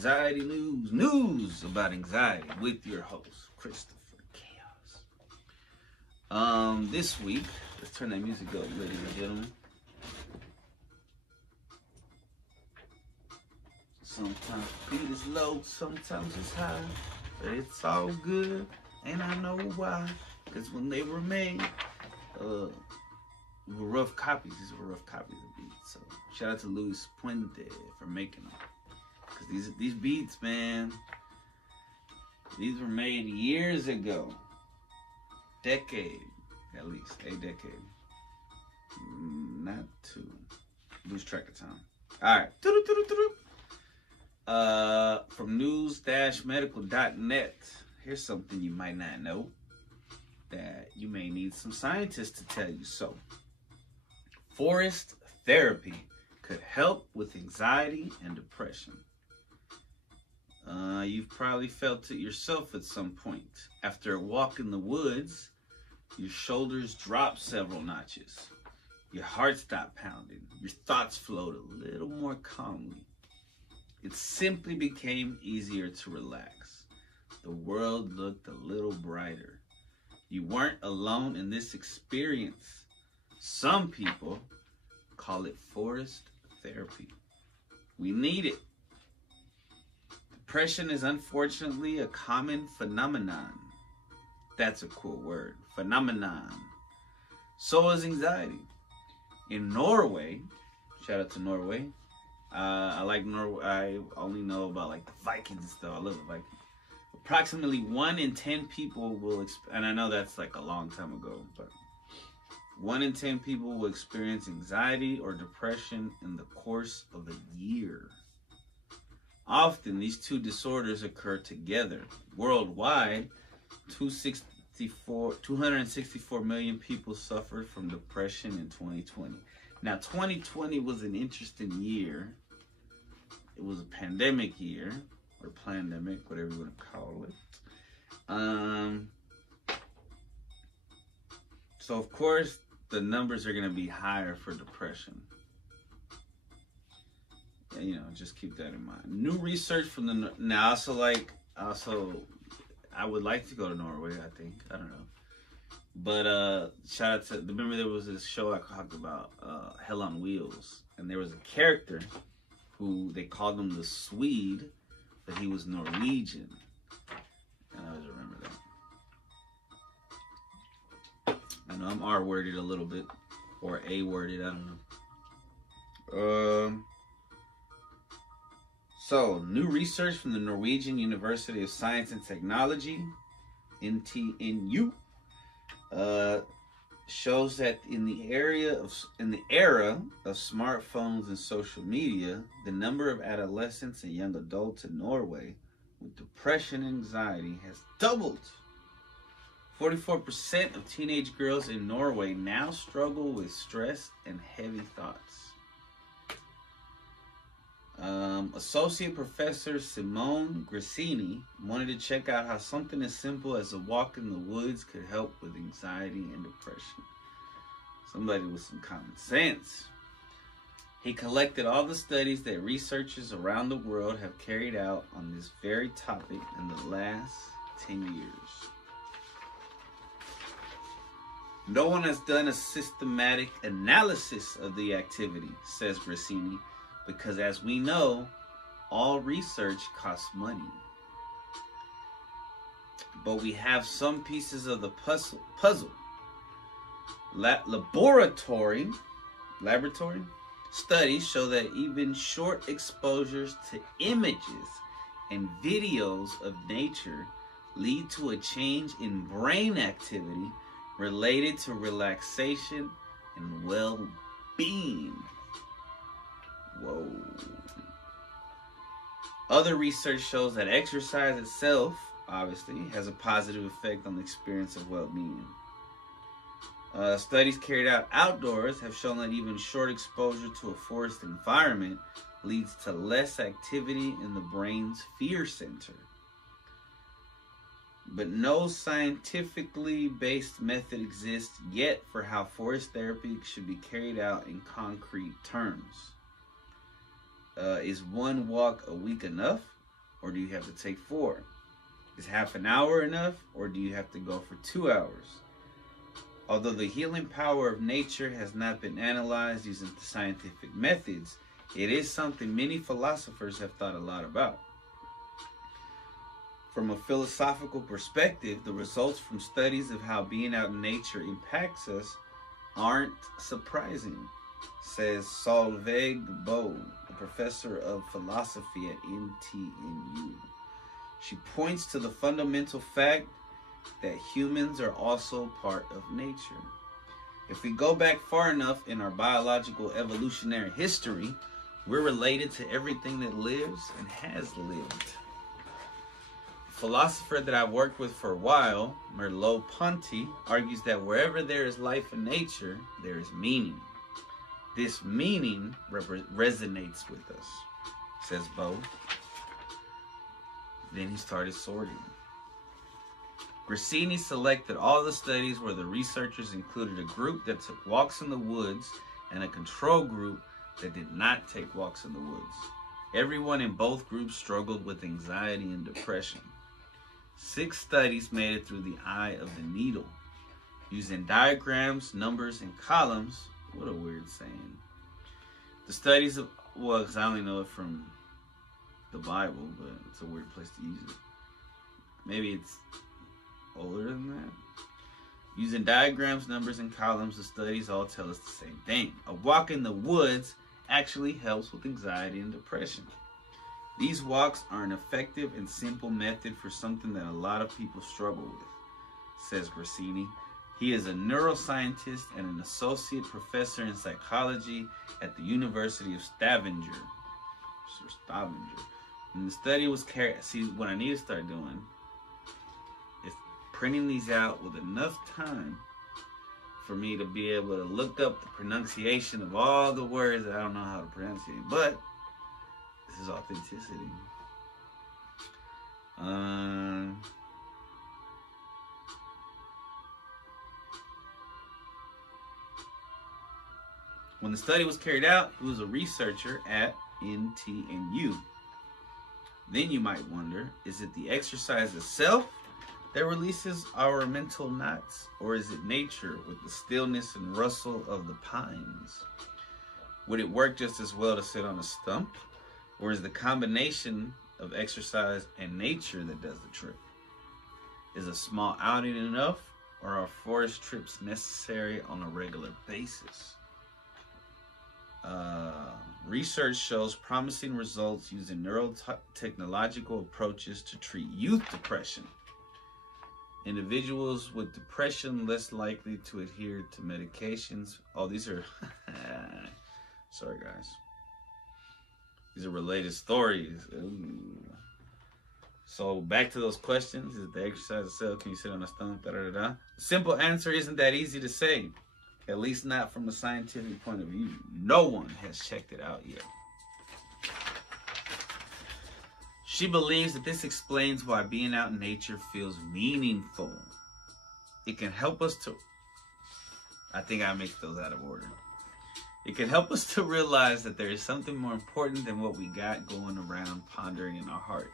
anxiety news about anxiety with your host, Christopher Chaos. This week, let's turn that music up, ladies and gentlemen. Sometimes the beat is low, sometimes it's high, but it's all good, and I know why. Because when they were made, were rough copies. These were rough copies of beats. So shout out to Luis Puente for making them. Because these beats, man, these were made years ago. Decade, at least. A decade. Not two. Lose track of time. Alright. From news-medical.net, here's something you might not know that you may need some scientists to tell you so. Forest therapy could help with anxiety and depression. You've probably felt it yourself at some point. After a walk in the woods, your shoulders drop several notches. Your heart stopped pounding. Your thoughts flowed a little more calmly. It simply became easier to relax. The world looked a little brighter. You weren't alone in this experience. Some people call it forest therapy. We need it. Depression is unfortunately a common phenomenon. That's a cool word. Phenomenon. So is anxiety. In Norway, shout out to Norway. I like Norway. I only know about like the Vikings and stuff. I love the Vikings. Approximately 1 in 10 people will, and I know that's like a long time ago, but 1 in 10 people will experience anxiety or depression in the course of a year. Often, these two disorders occur together. Worldwide, 264 million people suffered from depression in 2020. Now, 2020 was an interesting year. It was a pandemic year, or plandemic, whatever you want to call it. So, of course, the numbers are going to be higher for depression. And, you know, just keep that in mind. New research from the... Now, I would like to go to Norway, I think. I don't know. But shout out to... Remember there was this show I talked about, Hell on Wheels. And there was a character who they called him the Swede, but he was Norwegian. And I always remember that. I know I'm R-worded a little bit. Or A-worded, I don't know. So, new research from the Norwegian University of Science and Technology, NTNU, shows that in the era of smartphones and social media, the number of adolescents and young adults in Norway with depression and anxiety has doubled. 44% of teenage girls in Norway now struggle with stress and heavy thoughts. Associate Professor Simone Grissini wanted to check out how something as simple as a walk in the woods could help with anxiety and depression. Somebody with some common sense. He collected all the studies that researchers around the world have carried out on this very topic in the last 10 years. No one has done a systematic analysis of the activity, says Grissini, because as we know, all research costs money. But we have some pieces of the puzzle. Laboratory studies show that even short exposures to images and videos of nature lead to a change in brain activity related to relaxation and well-being. Whoa. Other research shows that exercise itself, obviously, has a positive effect on the experience of well-being. Studies carried out outdoors have shown that even short exposure to a forest environment leads to less activity in the brain's fear center. But no scientifically based method exists yet for how forest therapy should be carried out in concrete terms. Is one walk a week enough? or do you have to take 4? Is half an hour enough, or do you have to go for 2 hours? Although the healing power of nature has not been analyzed using scientific methods, it is something many philosophers have thought a lot about. From a philosophical perspective, the results from studies of how being out in nature impacts us aren't surprising, says Solveig Boe, a professor of philosophy at NTNU. She points to the fundamental fact that humans are also part of nature. If we go back far enough in our biological evolutionary history, we're related to everything that lives and has lived. A philosopher that I've worked with for a while, Merleau-Ponty, argues that wherever there is life in nature, there is meaning. This meaning resonates with us, says Bo. Then he started sorting. Grassini selected all the studies where the researchers included a group that took walks in the woods and a control group that did not take walks in the woods. Everyone in both groups struggled with anxiety and depression. 6 studies made it through the eye of the needle. Using diagrams, numbers, and columns. What a weird saying. The studies of, well, because I only know it from the Bible, but it's a weird place to use it. Maybe it's older than that. Using diagrams, numbers, and columns, the studies all tell us the same thing. A walk in the woods actually helps with anxiety and depression. These walks are an effective and simple method for something that a lot of people struggle with, says Grassini. He is a neuroscientist and an associate professor in psychology at the University of Stavanger. When the study was carried, see, what I need to start doing is printing these out with enough time for me to be able to look up the pronunciation of all the words that I don't know how to pronounce. But this is authenticity. When the study was carried out, he was a researcher at NTNU. Then you might wonder, is it the exercise itself that releases our mental knots, or is it nature with the stillness and rustle of the pines? Would it work just as well to sit on a stump, or is the combination of exercise and nature that does the trick? Is a small outing enough, or are forest trips necessary on a regular basis? Research shows promising results using neurotechnological approaches to treat youth depression. Individuals with depression less likely to adhere to medications. Oh, these are sorry guys. These are related stories. Ooh. So back to those questions. Is it the exercise itself? Can you sit on a stump? The simple answer isn't that easy to say. At least not from a scientific point of view. No one has checked it out yet. She believes that this explains why being out in nature feels meaningful. It can help us to... I think I mixed those out of order. It can help us to realize that there is something more important than what we got going around pondering in our hearts.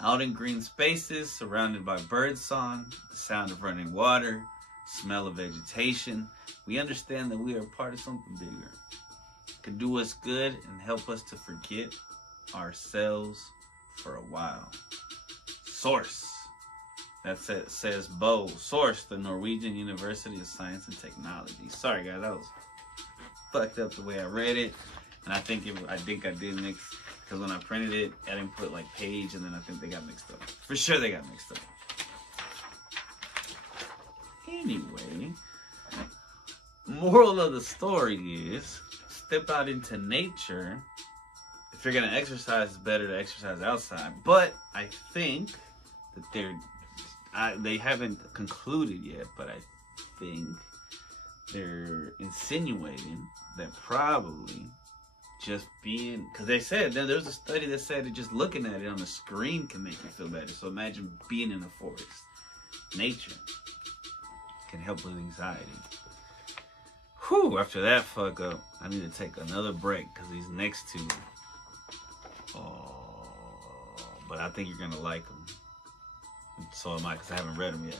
Out in green spaces, surrounded by birdsong, the sound of running water, smell of vegetation, we understand that we are part of something bigger. It can do us good and help us to forget ourselves for a while. Source. That says Bo. Source, the Norwegian University of Science and Technology. Sorry guys, that was fucked up the way I read it. And I think I did mix, because when I printed it, I didn't put like page, and then I think they got mixed up. For sure they got mixed up. Anyway, moral of the story is, step out into nature. If you're gonna exercise, it's better to exercise outside. But I think that they haven't concluded yet, but I think they're insinuating that probably just being, because they said, there was a study that said that just looking at it on the screen can make you feel better. So imagine being in a forest. Nature can help with anxiety. Whew, after that fuck up, I need to take another break, because these next two, oh, but I think you're gonna like them. So am I, because I haven't read them yet.